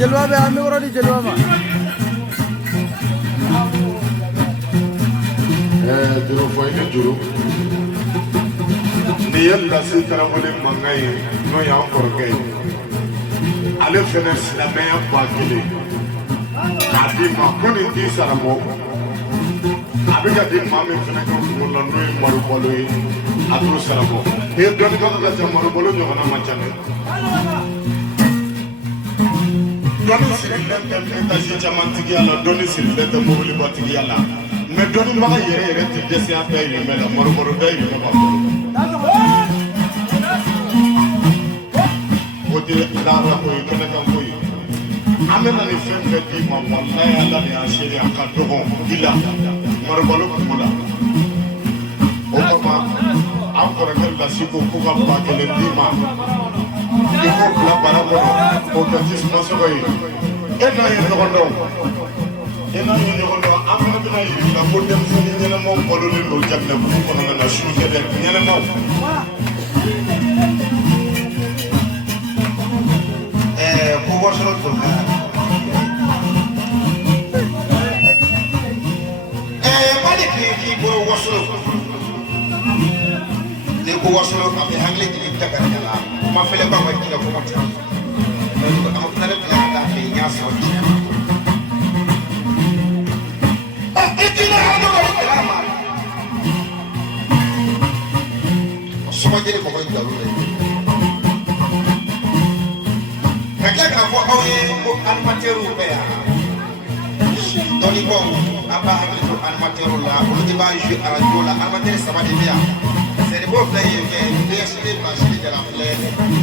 जलवा में आने वाला नहीं जलवा में duro foi que duro niel la se trabalhe mangai no ya porque ale fenes la meya bakile adi ma kuni di saramo abiga di mame fene ko mulla no maru bolo yi atu saramo e doni ko ka maru bolo no na machane doni silente ta ji jamantigi ala doni silente mobili batigi ala mais doni ma yere ti desi a tay ni mela maru day ni ma odi la ra ko yi kana kan ko yi amena ni femme di ma wallahi ala ni ashiri akato ila maru bolo kumula o ma encore que la siko ko ka pa ke le di ma il faut la parabole au petit sponsor yi et na yene ko ndo ena yene ko ndo amena bi na yi la ko dem fu ni ñene mo ko lu do jagne bu ko na na shu ke de ñene mo ko wo solo to mali ki ko wo solo de ko wo solo ka be hangle di ta ka ñala ma fele ba ma ki ko ma ta am na le ta fi nya so somajele ko ko dalu le kakla ka ko awe ko animateur be ya doni ko aba ko animateur la ko di ba ju ala jola animateur sama de ya C'est beau player, mais c'est pas si de la plaie.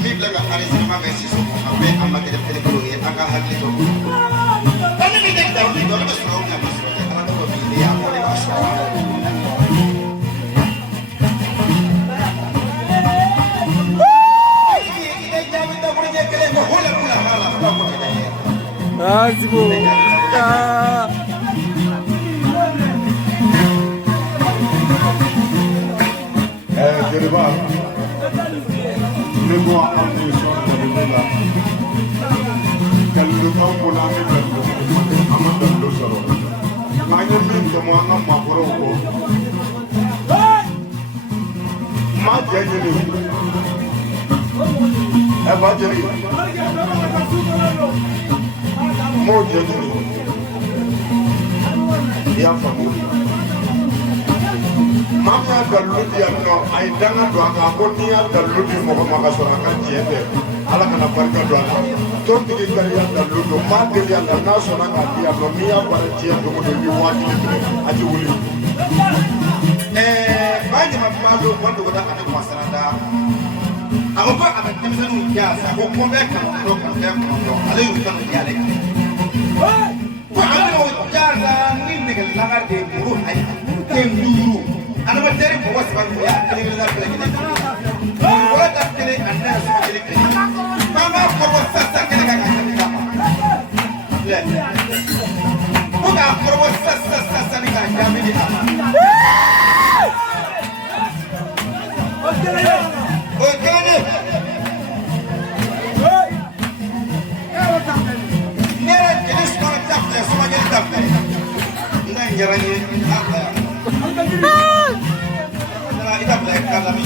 Vive la carrière, ma mère, si son appel à ma télé, à la Halito. Quand il est dans le dos, le son, la personne, à la vie, à mon émotion. Ah, c'est beau. Ah. Deriba, ne doit pas être sur le là. Quel le temps pour la mettre dans le salon. Magne min de moi, non, ma pour ma jajeli. Eh, ma jajeli. Mo jajeli. Ya famu. Mama daludi anno ay danga do aka ko ni daludi mo ko maka so aka jende ala kana barka do ala to tigi kali ya daludo ma de ya na so na ka dia no ni ya bara jende mo de wi wati ni aji wuli ba ni ma do wando ko da ka ko masaranda ago ba aba timsanu ya sa ko ko be kan do kan be ko do ale yu kan ya le ko ando ja da ni ne ga lagar de buru hay kenduru أنا بتدرب هو سبب يا كلي ولا كلي ولا تكلي أنا سبب كلي ما هو ساسا كلي كذا لا هو ساسا نيجا جامدي أوكي نرى جلس كنا تفعل سما جلس تفعل لا يجري Ita black kalami.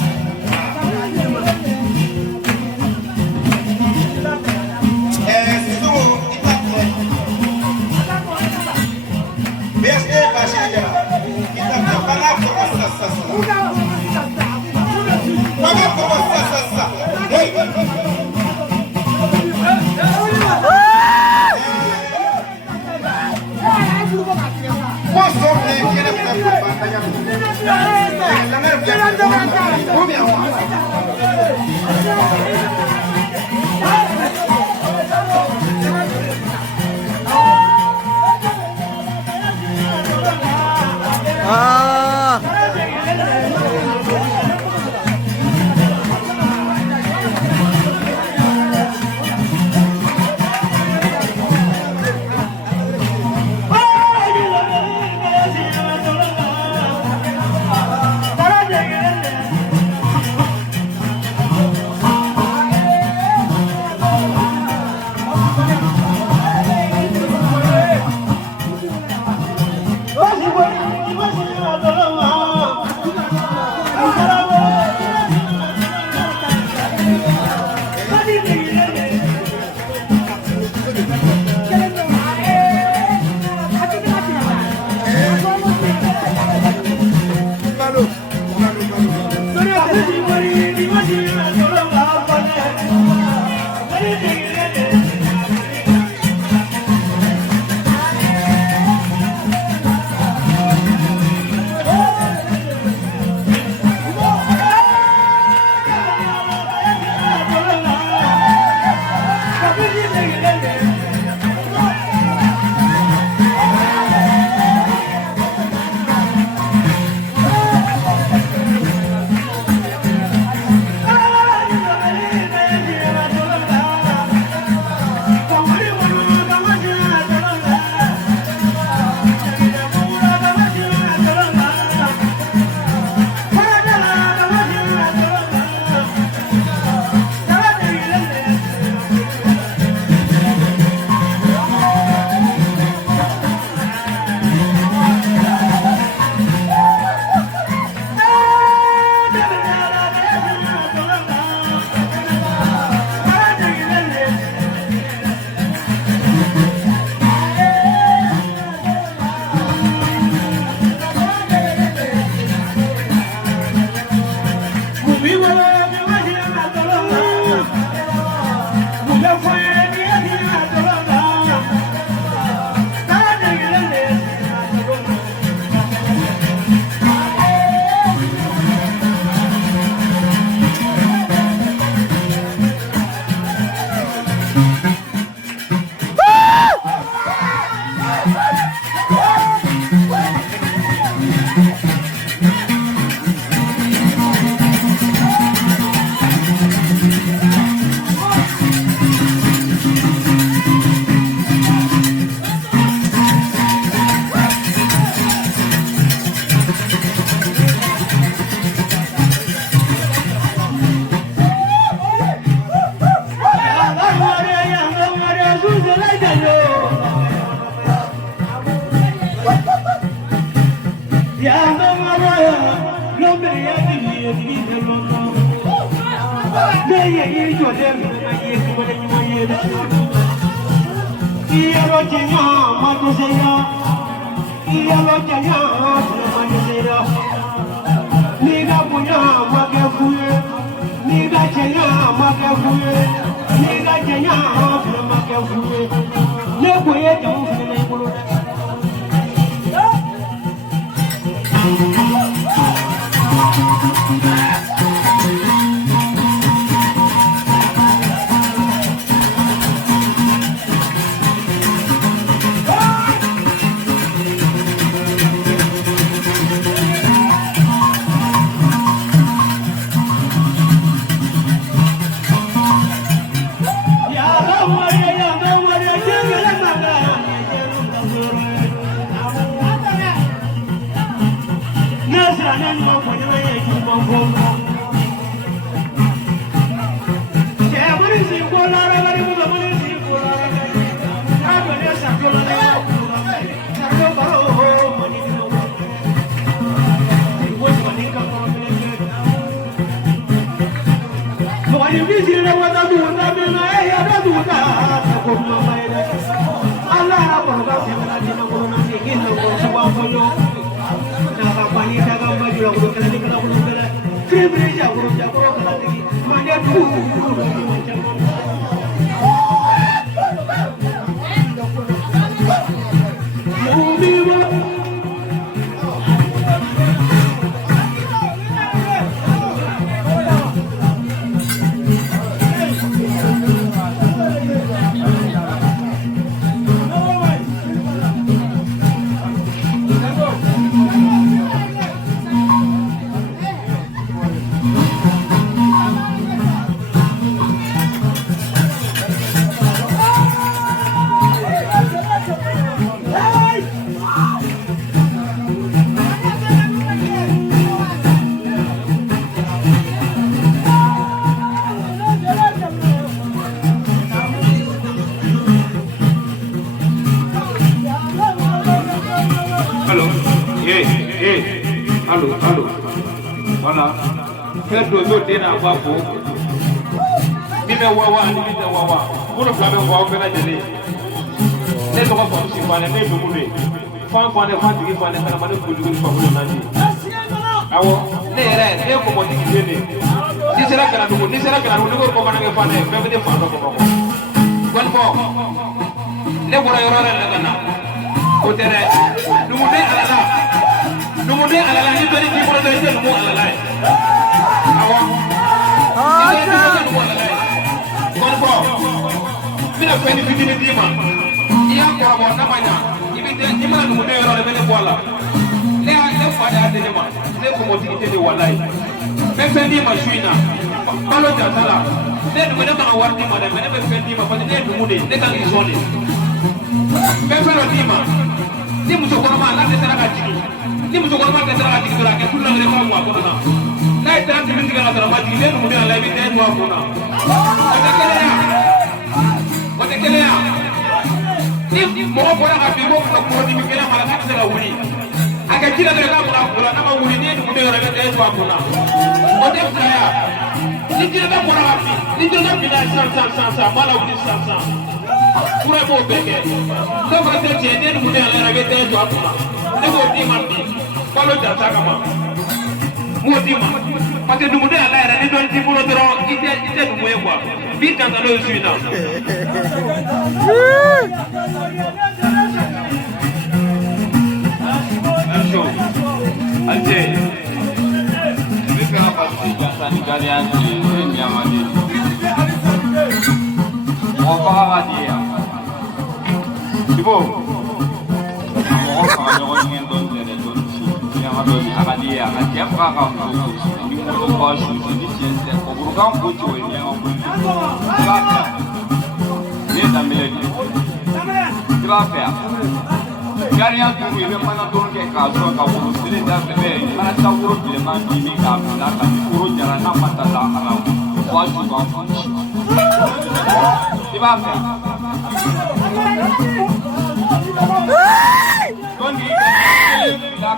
So ita black. Best passion. Ita para sasa. Para sasa. Hey. Posso ver que ele vai batalhar.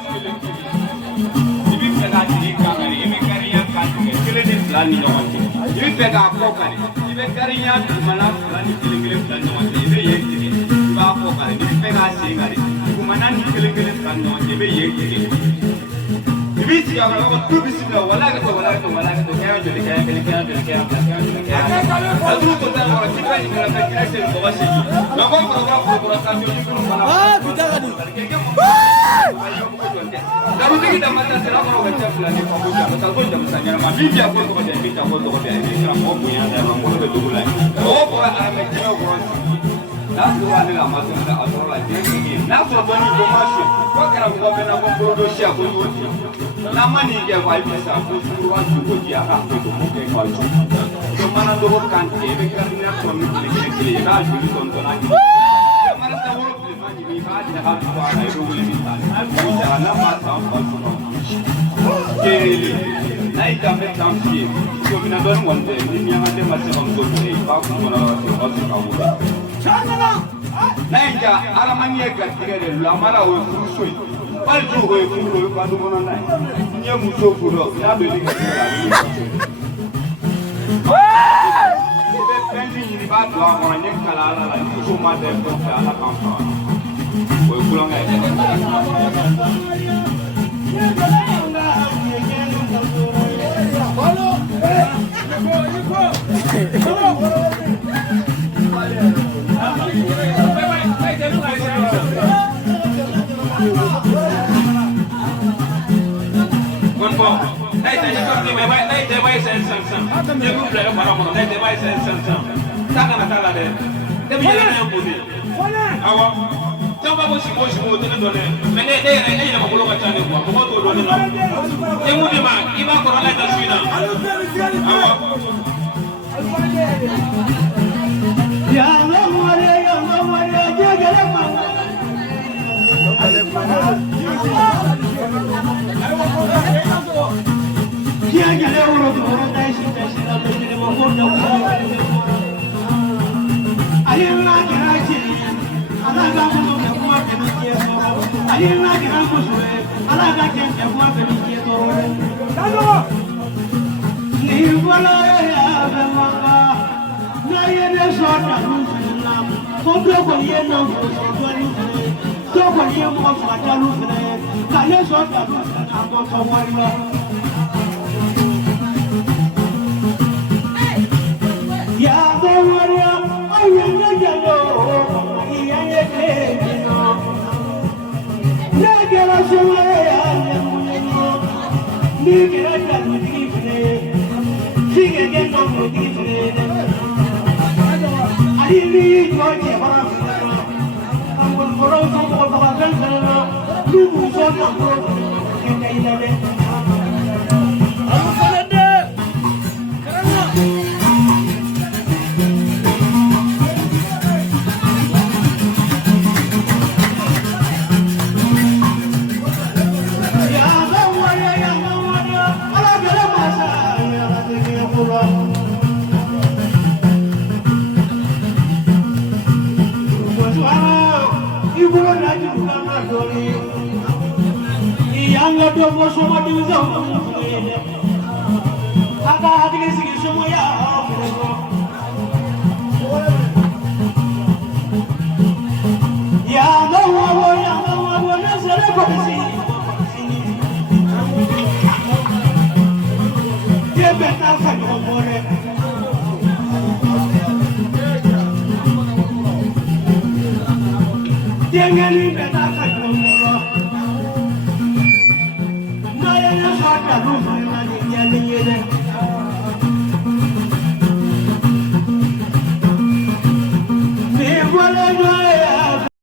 Don't kokari ibe karinya mana fulani kile fulani wande ibe yekire ba kokari ni pe na sigari kumana ni kile fulani wande ibe yekire ibisi ya ko tu bisi na wala ko kaya jole kaya adu ko ta ko tika ni kala kira se ko wasi na ko ko ka ni ko mana bitagani daru tiki da mata sera ko wacce fulani ko ko ta ko da musanya ma bibiya ko ko da bita ko ko da kira ko ko ya da ma ko da dugula ko a me ko na so wa ni la ma so da adola je na so boni ko ma so ko kira ko be na ko do shi ko yo na mani ke wa bi sa ko su wa su ko ya ha ko ko ke ko ju to mana do kan ke be kira ni ko mi ke na ju ko to na mana ta wo bi ma ni ba ni ha ko ai ro ni ta ko ja na ma ta ko su no ke na ita me tam si ko mi na do ni wonde ni mi ha de ma se ko ni ba ko na ko su ka wo na ita ala mani ka tigere la mara wo su Why do you go to Padumonai? You must go to the Abbey. Pending in the background on a Kalala, and so much of the compound. We're going one more. Hey, they come to me. They buy some. They will play a paramour. They buy some. Takana there. They be a movie. Our Tamba was emotional to the donor. When they have a look at China, what to run along. They would demand, even for a letter Sweden. Well,